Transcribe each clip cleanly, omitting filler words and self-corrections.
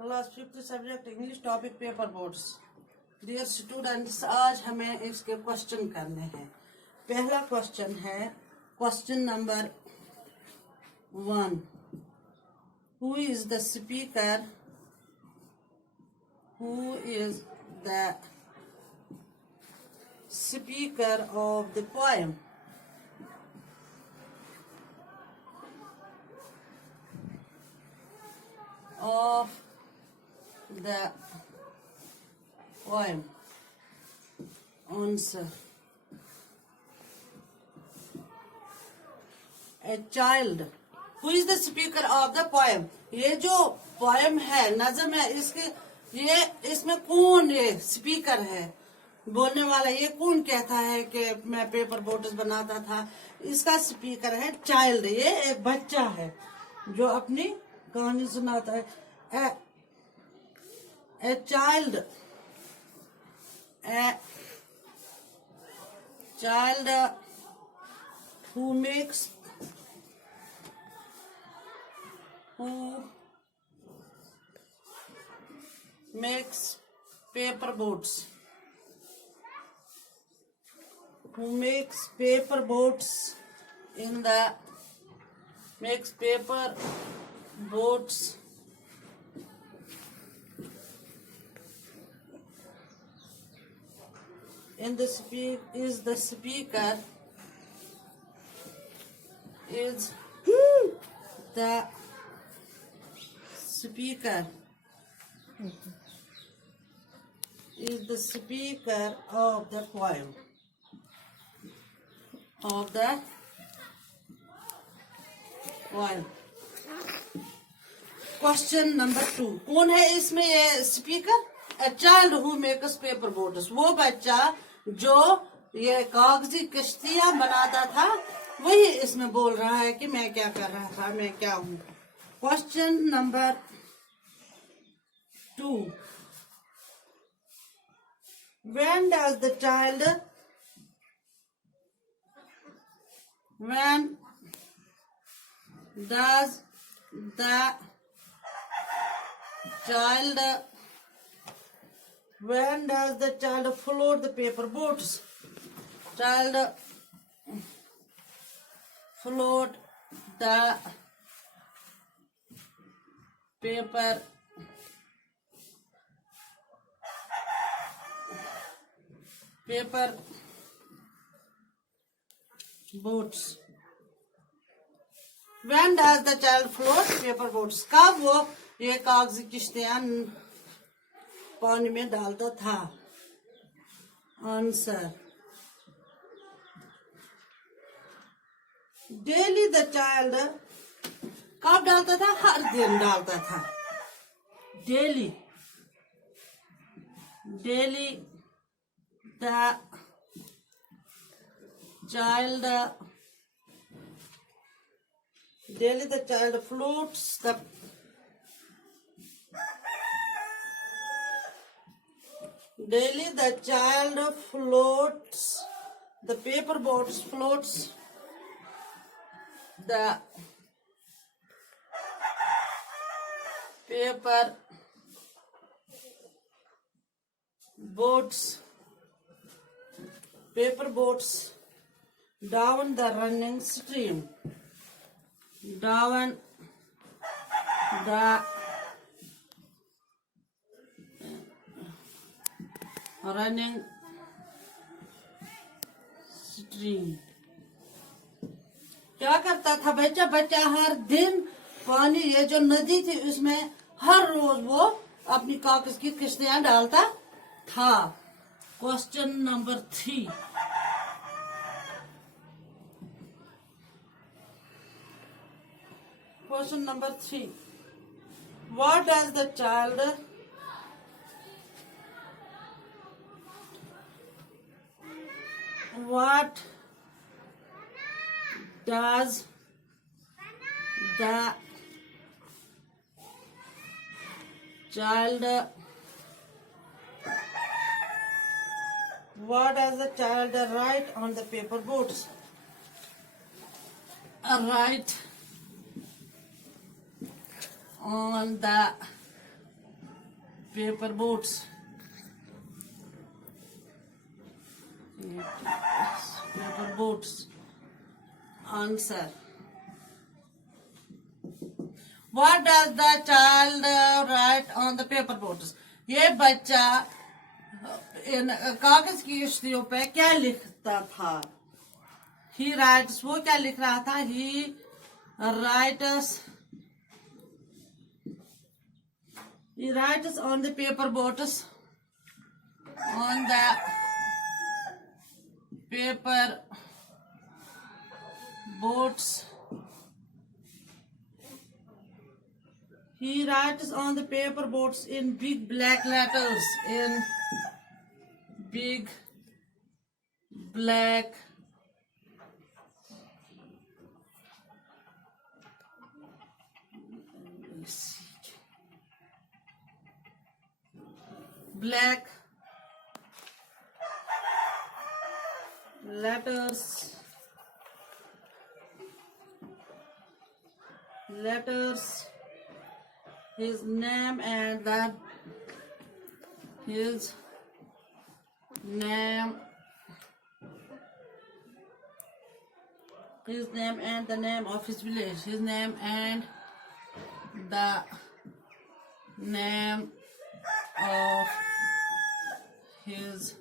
Class fifth subject English topic paper boards. Dear students, आज हमें इसके क्वेश्चन करने हैं। पहला क्वेश्चन है question number 1। Who is the speaker? Who is the speaker of the poem? Of the poem. Answer: a child. Who is the speaker of the poem? ये जो poem है, नज़म है, इसमें कौन ये स्पीकर है, बोलने वाला? ये कौन कहता है कि मैं पेपर बोट्स बनाता था? इसका स्पीकर है चाइल्ड। ये एक बच्चा है जो अपनी कहानी सुनाता है। A child who makes paper boats. Who makes paper boats makes paper boats in the is the speaker is the speaker is the speaker of the poem question number 2। कौन है इसमें ये speaker? A child who makes paper boats. वो बच्चा जो ये कागजी कश्तियां बनाता था, वही इसमें बोल रहा है कि मैं क्या कर रहा था, मैं क्या हूँ। Question number 2। When does the child float the paper boats? Child float the paper boats. When does the child float paper boats? कब वो ये कागजी किश्तियां पानी में डालता था? Answer: daily the child. कब डालता था? हर दिन डालता था। Daily the child floats the paper boats floats the paper boats down the running stream. Down the running stream. क्या करता था बच्चा हर दिन पानी, ये जो नदी थी उसमें हर रोज वो अपनी कागज की किश्तियां डालता था। Question number 3। Question number 3. What does the child write on the paper boats? Write on the paper boats. Paper boats. Answer. What does the child write on the paper boats? ये बच्चा इन कागज की किश्तियों पे क्या लिखता था? He writes, वो क्या लिख रहा था? He writes on the paper boats, on the paper boats. He writes on the paper boats in big black letters, in big black letters, his name and the name of his village. His name and the name of his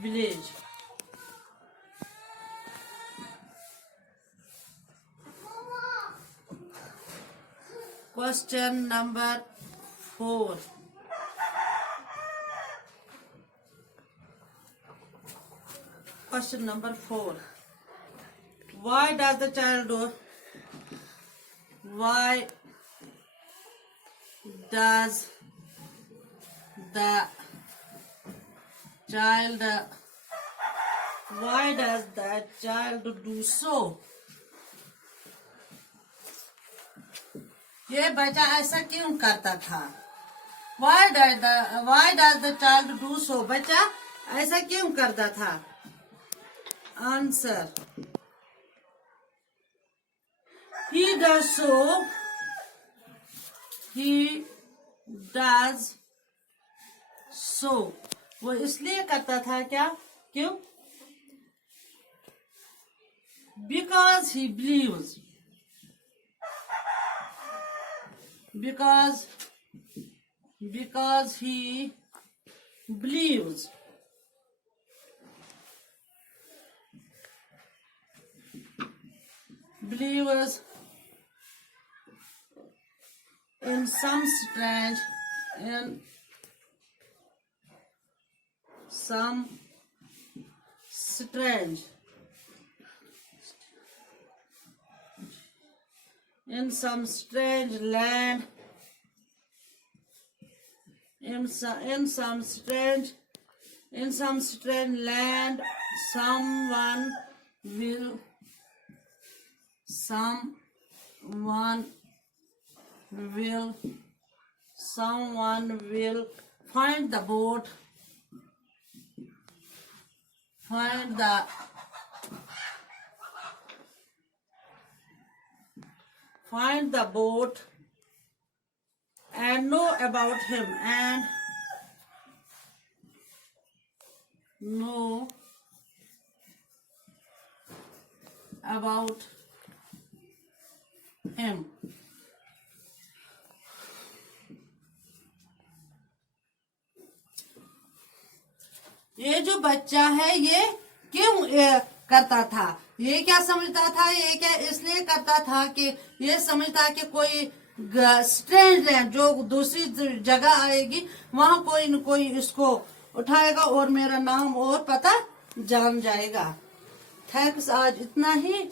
village. Question number 4. Question number 4. Why does the child write why does the child do so? ये बच्चा ऐसा क्यों करता था? Why does the child do so? बच्चा ऐसा क्यों करता था? Answer. He does so. वो इसलिए करता था क्या? क्यों? Because he believes. Because he believes. Believes in some strange land, in some strange land, someone will find the boat, and know about him, ये जो बच्चा है ये क्यों करता था? ये क्या समझता था? ये क्या इसलिए करता था कि ये समझता कि कोई स्ट्रेंज लैंड जो दूसरी जगह आएगी वहां कोई न कोई इसको उठाएगा और मेरा नाम और पता जान जाएगा। थैंक्स, आज इतना ही,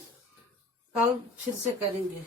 कल फिर से करेंगे।